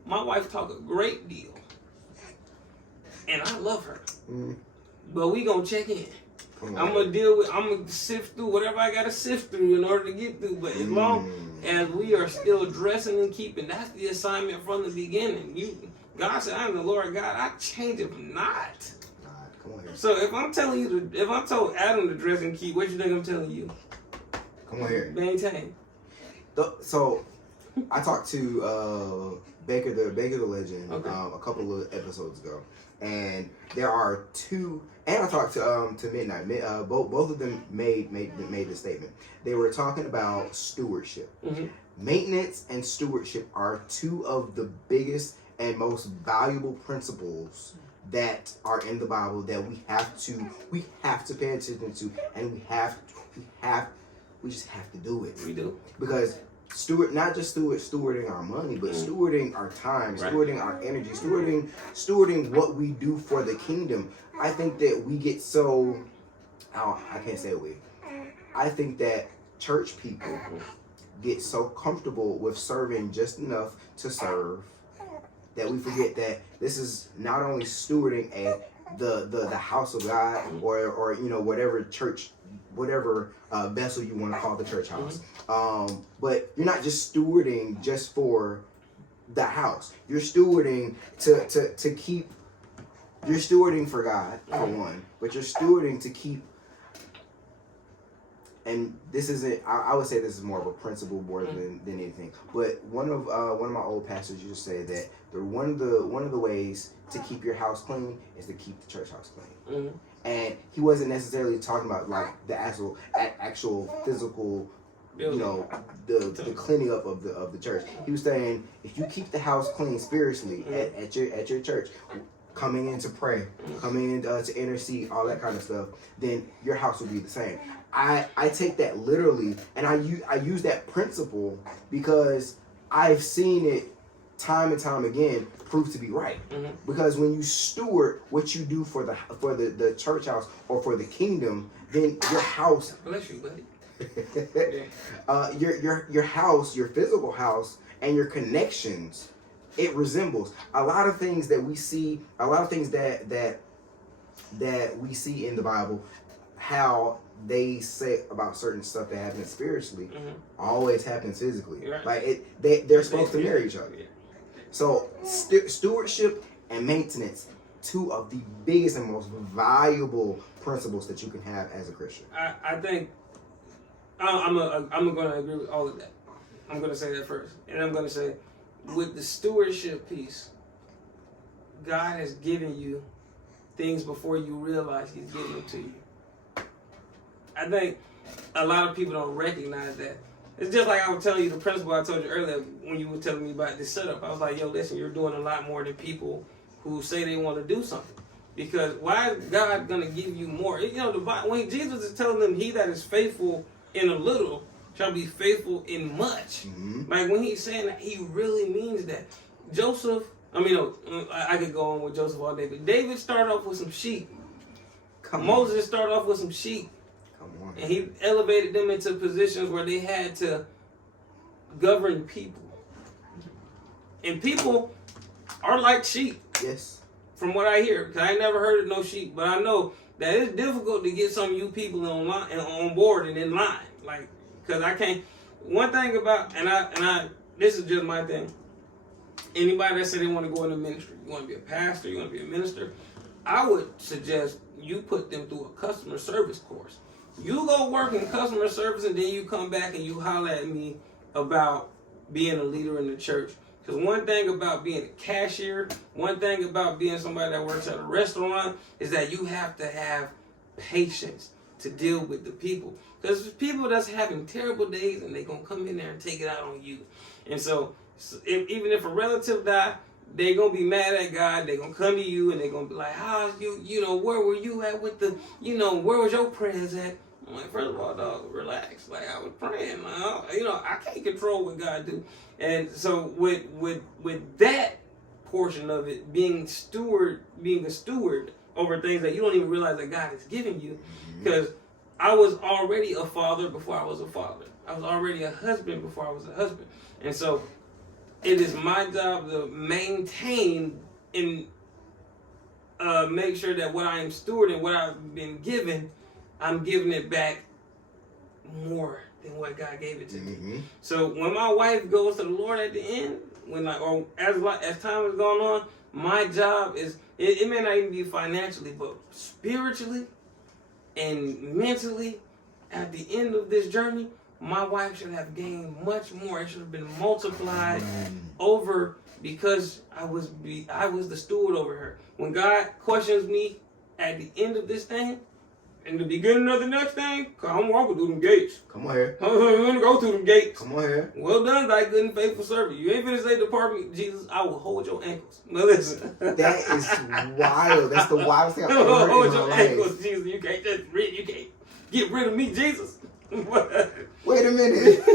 My wife talk a great deal. And I love her. But we gonna check in. I'm gonna sift through whatever I gotta sift through in order to get through. But as long as we are still dressing and keeping, that's the assignment from the beginning. God said, I'm the Lord God, I change it not. Come on here. So if I'm told Adam to dress and keep, what you think I'm telling you? Come on here. Maintain. So I talked to Baker the Legend a couple of episodes ago, and there are two. And I talked to Midnight. Both of them made the statement. They were talking about stewardship. Maintenance and stewardship are two of the biggest and most valuable principles that are in the Bible that we have to pay attention to, and we just have to do it. We do. Because not just stewarding our money, but stewarding our time, stewarding our energy, stewarding what we do for the kingdom. I think that we get so, I can't say we. I think that church people get so comfortable with serving just enough to serve that we forget that this is not only stewarding the house of God or whatever church, whatever vessel you want to call the church house. But you're not just stewarding just for the house. You're stewarding to keep. You're stewarding for God for one, but you're stewarding to keep and this isn't. I would say this is more of a principle more than anything. But one of my old pastors used to say that one of the ways to keep your house clean is to keep the church house clean. Mm-hmm. And he wasn't necessarily talking about like the actual physical, you know, the cleaning up of the church. He was saying if you keep the house clean spiritually at your church, coming in to pray, coming in to intercede, all that kind of stuff, then your house will be the same. I take that literally, and I use that principle because I've seen it time and time again prove to be right. Because when you steward what you do for the church house or for the kingdom, then your house, bless you, buddy. your house, your physical house, and your connections, it resembles a lot of things that we see, a lot of things that we see in the Bible, how they say about certain stuff that happens spiritually always happens physically. Right. Like they're supposed to mirror each other. So stewardship and maintenance, two of the biggest and most valuable principles that you can have as a Christian. I think I'm going to agree with all of that. I'm going to say that first, and I'm going to say with the stewardship piece, God has given you things before you realize He's giving them to you. I think a lot of people don't recognize that. It's just like I was telling you the principle I told you earlier when you were telling me about this setup. I was like, yo, listen, you're doing a lot more than people who say they want to do something. Because why is God going to give you more? You know, when Jesus is telling them, he that is faithful in a little shall be faithful in much. Like when he's saying that, he really means that. I could go on with Joseph all day, but David started off with some sheep. Moses started off with some sheep. And he elevated them into positions where they had to govern people. And people are like sheep. Yes. From what I hear. Because I ain't never heard of no sheep. But I know that it's difficult to get some of you people on board and in line. Like, because I can't. One thing about, this is just my thing. Anybody that said they want to go into ministry, you want to be a pastor, you want to be a minister, I would suggest you put them through a customer service course. You go work in customer service and then you come back and you holler at me about being a leader in the church. Because one thing about being a cashier, one thing about being somebody that works at a restaurant is that you have to have patience to deal with the people. Because there's people that's having terrible days and they're going to come in there and take it out on you. And so even if a relative die, they're going to be mad at God. They're going to come to you and they're going to be like, where were you at with where was your prayers at? I'm like, first of all, dog, relax. Like, I was praying. I can't control what God do. And so with that portion of it, being a steward over things that you don't even realize that God is giving you, because I was already a father before I was a father. I was already a husband before I was a husband. And so it is my job to maintain and make sure that what I am stewarding, what I've been given, I'm giving it back more than what God gave it to me. So when my wife goes to the Lord at the end, as time is going on, my job is, it may not even be financially, but spiritually and mentally, at the end of this journey, my wife should have gained much more. It should have been multiplied over because I was the steward over her. When God questions me at the end of this thing, in the beginning of the next thing, I'm walking through them gates. Come on here. I'm going to go through them gates. Come on here. Well done, thy good and faithful servant. You ain't finna say, depart from me, Jesus, I will hold your ankles. Now listen. That is wild. That's the wildest thing I've I ever will heard hold in my your life. ankles, Jesus. You can't get rid of me, Jesus. Wait a minute.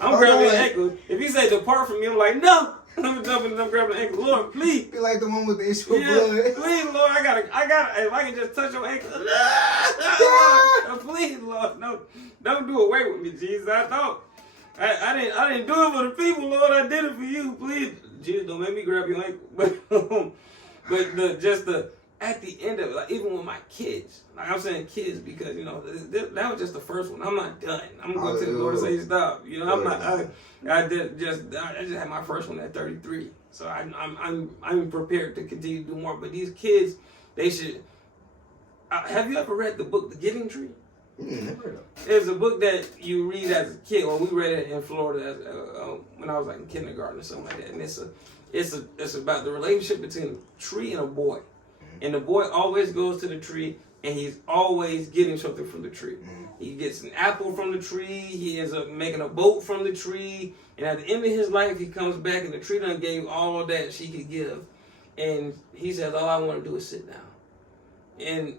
I'm grabbing your ankles. If he say depart from me, I'm like, no. I'm jumping and I'm grabbing the ankle. Lord, please. Be like the one with the issue of Yeah, blood. please, Lord, I gotta, if I can just touch your ankle. Please, Lord, no, don't do away with me, Jesus. I didn't do it for the people, Lord. I did it for you. Please, Jesus, don't make me grab your ankle. But at the end of it, like even with my kids, like I'm saying kids because that was just the first one. I'm not done. I'm going to the Lord and say stop. I'm not. I just had my first one at 33, so I'm prepared to continue to do more. But these kids, they should. Have you ever read the book The Giving Tree? Never heard of it. It's a book that you read as a kid. Well, we read it in Florida when I was like in kindergarten or something like that. And it's about the relationship between a tree and a boy. And the boy always goes to the tree, and he's always getting something from the tree. He gets an apple from the tree. He ends up making a boat from the tree. And at the end of his life, he comes back, and the tree done gave all that she could give. And he says, all I want to do is sit down. And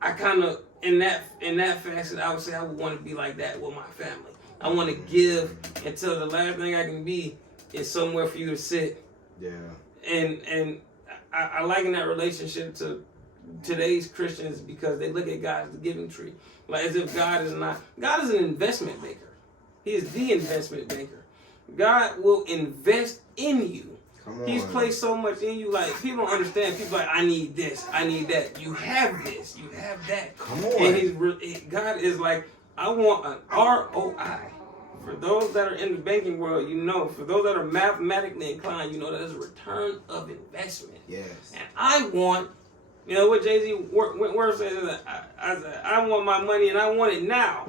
I kind of, in that facet, I would say I would want to be like that with my family. I want to give until the last thing I can be is somewhere for you to sit. Yeah. And I liken that relationship to today's Christians because they look at God as the giving tree. Like as if God is an investment maker. He is the investment banker. God will invest in you. He's placed so much in you. Like people don't understand. People like, I need this, I need that. You have this, you have that. Come on. And God is like, I want an ROI. For those that are in the banking world, you know. For those that are mathematically inclined, you know that is a return of investment. Yes. And I want, you know what Jay-Z Wentworth says, I want my money and I want it now.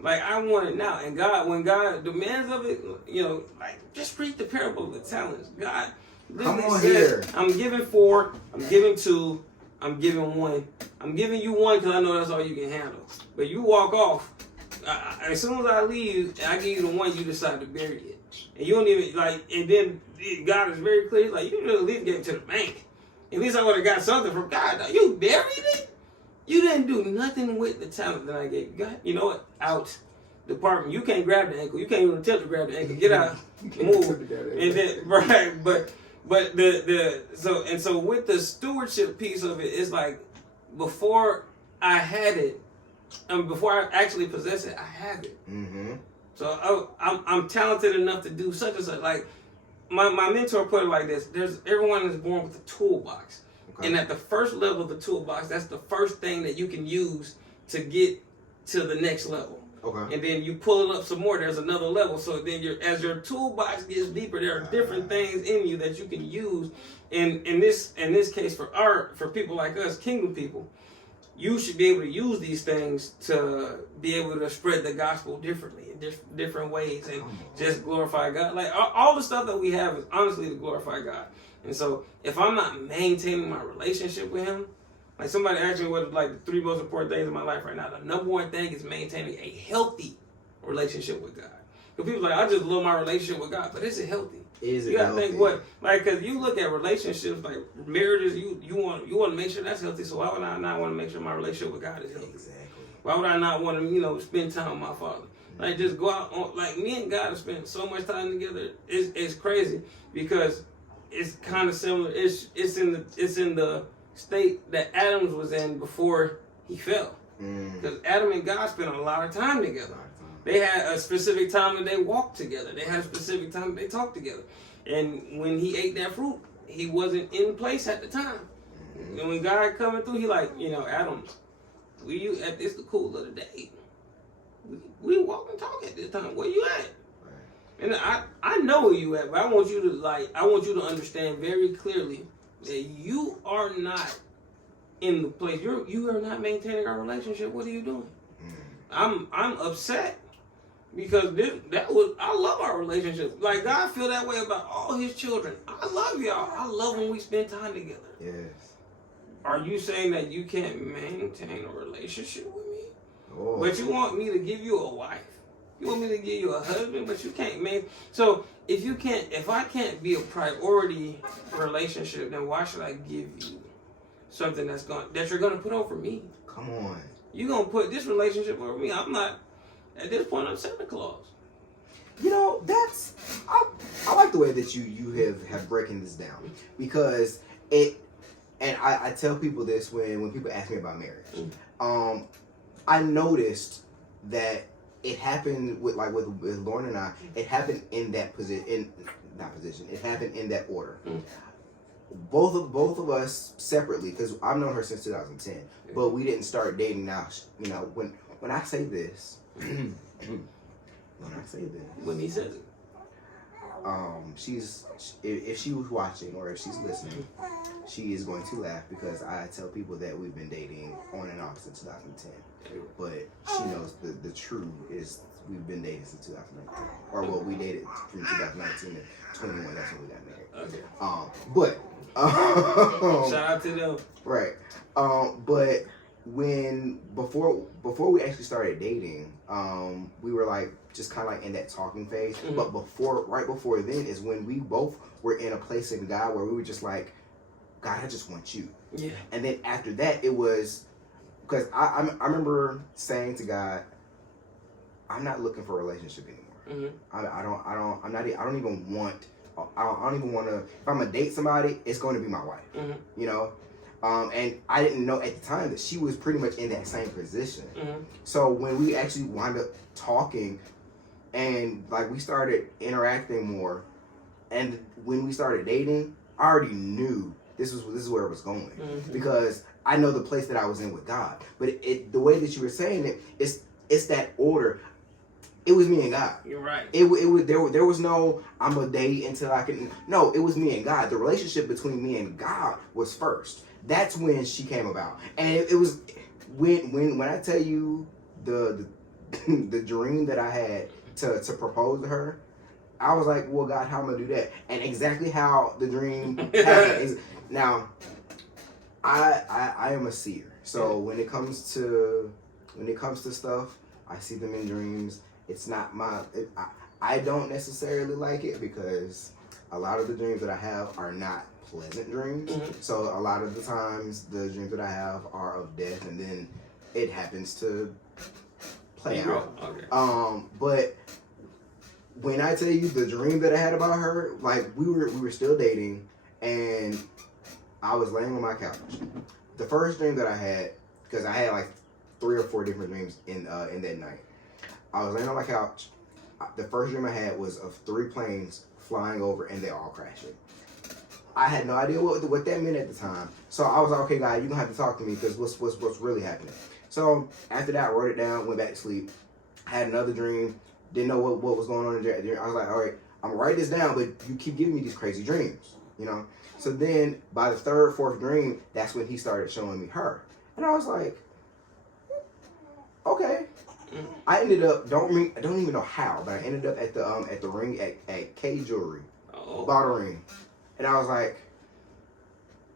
Like I want it now. And God, when God demands of it, you know, like just read the parable of the talents. God literally says, I'm giving 4, I'm giving 2, I'm giving 1. I'm giving you 1 because I know that's all you can handle. But you walk off. As soon as I leave, I give you the 1, you decide to bury it. And you don't even, like, and then God is very clear. He's like, you should at least get it to the bank. At least I would have got something from God. You buried it? You didn't do nothing with the talent that I gave you. God, you know what? Out. Department. You can't grab the ankle. You can't even attempt to grab the ankle. Get out. Move. And then, right. But so with the stewardship piece of it, it's like, before I had it, before I actually possess it, I have it. Mm-hmm. So I'm talented enough to do such and such. Like my mentor put it like this: everyone is born with a toolbox, and at the first level of the toolbox, that's the first thing that you can use to get to the next level. Okay. And then you pull it up some more. There's another level. So then as your toolbox gets deeper, there are different things in you that you can use. And in this case, for people like us, kingdom people, you should be able to use these things to be able to spread the gospel differently in different ways and just glorify God. Like all the stuff that we have is honestly to glorify God. And so if I'm not maintaining my relationship with Him, like somebody asked me what like the 3 most important things in my life right now. The number 1 thing is maintaining a healthy relationship with God. Because people are like, I just love my relationship with God, but is it healthy? Is it you gotta healthy? think what, like, because you look at relationships like marriages, you want to make sure that's healthy. So why would I not want to make sure my relationship with God is healthy? Exactly. Why would I not want to spend time with my Father? Like just go out on, like me and God have spent so much time together. It's crazy because it's kind of similar. It's in the state that Adam was in before he fell. Because Adam and God spent a lot of time together. They had a specific time that they walked together. They had a specific time that they talked together. And when he ate that fruit, he wasn't in place at the time. And when God coming through, he like, Adam, we at this the cool of the day. We walk and talk at this time. Where you at? And I know where you at, but I want you to understand very clearly that you are not in the place. You are not maintaining our relationship. What are you doing? I'm upset because I love our relationship. Like God feel that way about all His children. I love y'all. I love when we spend time together. Yes. Are you saying that you can't maintain a relationship with me? Oh. But you want me to give you a wife? You want me to give you a husband, but you can't make. So if I can't be a priority relationship, then why should I give you something that you're gonna put over me? Come on. You're gonna put this relationship over me. I'm not. At this point, I'm Santa Claus. That's I like the way that you have breaking this down because it. And I tell people this when people ask me about marriage. I noticed that it happened with Lauren and I. It happened in that position. It happened in that order. Both of us separately, because I've known her since 2010, but we didn't start dating. Now, when I say this, when he says it, if she was watching or if she's listening, she is going to laugh because I tell people that we've been dating on and off since 2010. But she knows the true is we've been dating since 2019. Or well, we dated from 2019 to 21. That's when we got married. Okay. Shout out to them. Right. But before we actually started dating, we were like just kind of like in that talking phase. Mm-hmm. But right before then is when we both were in a place in God where we were just like, God, I just want you. Yeah. And then after that, it was because I remember saying to God, I'm not looking for a relationship anymore. Mm-hmm. I don't even want to. If I'm gonna date somebody, it's going to be my wife. Mm-hmm. You know. And I didn't know at the time that she was pretty much in that same position. Mm-hmm. So when we actually wound up talking and like we started interacting more, and when we started dating, I already knew this is where it was going. Mm-hmm. Because I know the place that I was in with God. But the way that you were saying it, it's that order. It was me and God. You're right. There was no I'm gonna date until I can. No, it was me and God. The relationship between me and God was first. That's when she came about, and it was when I tell you the dream that I had to propose to her, I was like, well, God, how am I gonna do that? And exactly how the dream happened is now. I am a seer, so when it comes to stuff, I see them in dreams. It's not I don't necessarily like it because a lot of the dreams that I have are not pleasant dreams. Mm-hmm. So a lot of the times the dreams that I have are of death, and then it happens to play out. Okay. But when I tell you the dream that I had about her, like we were still dating, and I was laying on my couch. The first dream that I had, because I had like 3 or 4 different dreams in that night. I was laying on my couch. The first dream I had was of 3 planes flying over and they all crashing. I had no idea what that meant at the time. So I was like, okay, God, you're gonna have to talk to me because what's really happening. So after that, I wrote it down, went back to sleep. I had another dream, didn't know what was going on in there. I was like, all right, I'm gonna write this down, but you keep giving me these crazy dreams, you know? So then by the 3rd, 4th dream, that's when he started showing me her. And I was like, okay. I ended up I don't even know how, but I ended up at the ring at K Jewelry. Bought a ring. And I was like,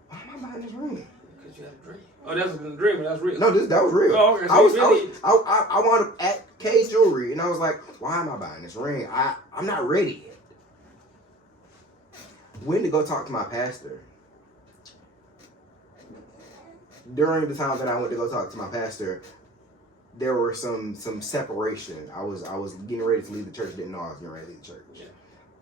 why am I buying this ring? Because you had a dream. Oh, that's a dream, but that's real. No, that was real. Oh, okay. So I wound up at K Jewelry, and I was like, why am I buying this ring? I'm not ready yet. Went to go talk to my pastor. During the time that I went to go talk to my pastor, there were some separation. I was getting ready to leave the church. Didn't know I was getting ready to leave the church. Yeah.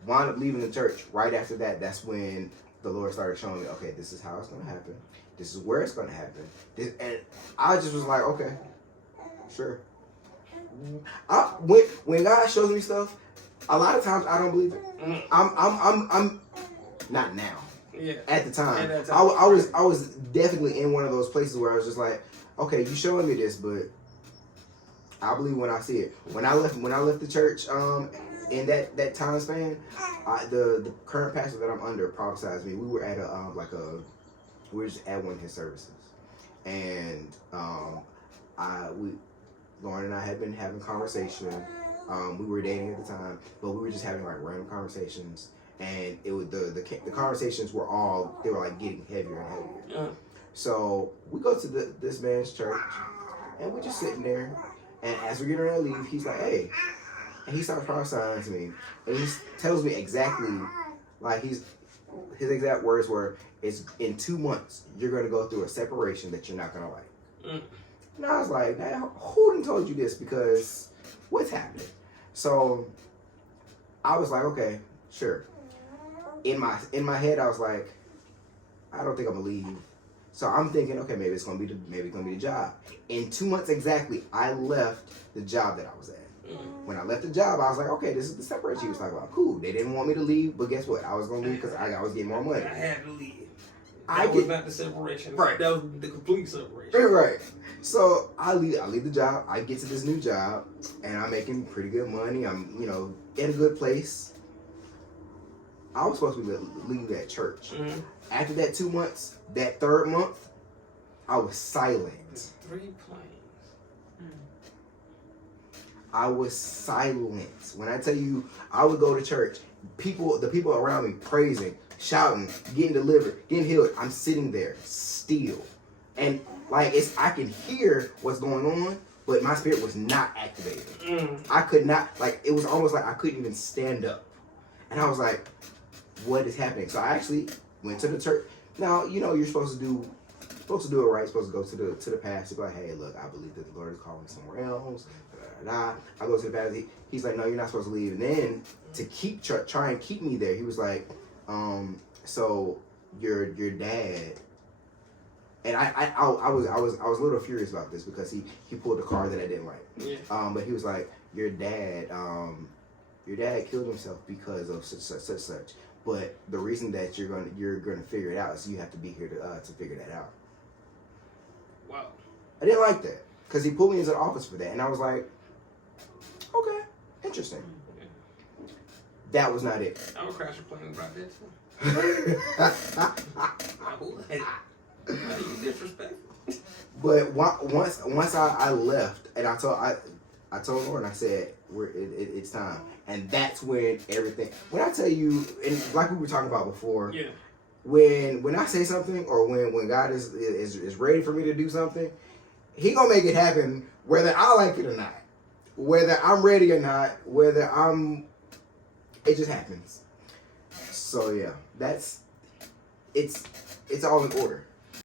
Wound up leaving the church. Right after that, that's when the Lord started showing me, okay, this is how it's going to happen. This is where it's going to happen. And I just was like, okay, sure. When God shows me stuff, a lot of times I don't believe it. I'm not now. Yeah. At the time, At that time. I was definitely in one of those places where I was just like, okay, you showing me this, but I believe when I see it. When I left the church, in that time span, the current pastor that I'm under prophesied me. We were at we were just at one of his services, and Lauren and I had been having conversation. We were dating at the time, but we were just having like random conversations, and it was the conversations were like getting heavier and heavier. So we go to this man's church, and we're just sitting there. And as we're getting ready to leave, he's like, hey. And he starts prophesying to me. And he tells me exactly, like his exact words were, it's in 2 months, you're going to go through a separation that you're not going to like. And I was like, now, who done told you this? Because what's happening? So I was like, okay, sure. In my head, I was like, I don't think I'm going to leave. So I'm thinking, okay, maybe it's gonna be the job. In 2 months exactly, I left the job that I was at. When I left the job, I was like, okay, this is the separation he was talking about. Cool. They didn't want me to leave, but guess what? I was gonna leave because I was getting more money. I had to leave. That was not the separation. Right. That was the complete separation. Right. So I leave the job. I get to this new job, and I'm making pretty good money. I'm in a good place. I was supposed to leave that church. Mm-hmm. After that 2 months, that third month, I was silent. 3 planes. I was silent. When I tell you, I would go to church, the people around me praising, shouting, getting delivered, getting healed. I'm sitting there still, and like I can hear what's going on, but my spirit was not activated. I could not, like, it was almost like I couldn't even stand up, and I was like, "What is happening?" So I actually went to the church. Now you're supposed to do it right. You're supposed to go to the pastor, be like, "Hey, look, I believe that the Lord is calling somewhere else." I go to the pastor. He's like, "No, you're not supposed to leave." And then to try and keep me there, he was like, "So your dad." And I was a little furious about this because he pulled a card that I didn't like. Yeah. But he was like, "Your dad killed himself because of such. But the reason that you're gonna figure it out is you have to be here to figure that out." Wow. I didn't like that because he pulled me into the office for that, and I was like, "Okay, interesting." That was not it. I would crash a plane about that too. I would. You disrespectful. But once I left, and I told Lauren, I said, it's time, and that's when everything. When I tell you, and like we were talking about before, Yeah. when I say something, or when God is ready for me to do something, He gonna make it happen, whether I like it or not, whether I'm ready or not, it just happens. So yeah, it's all in order.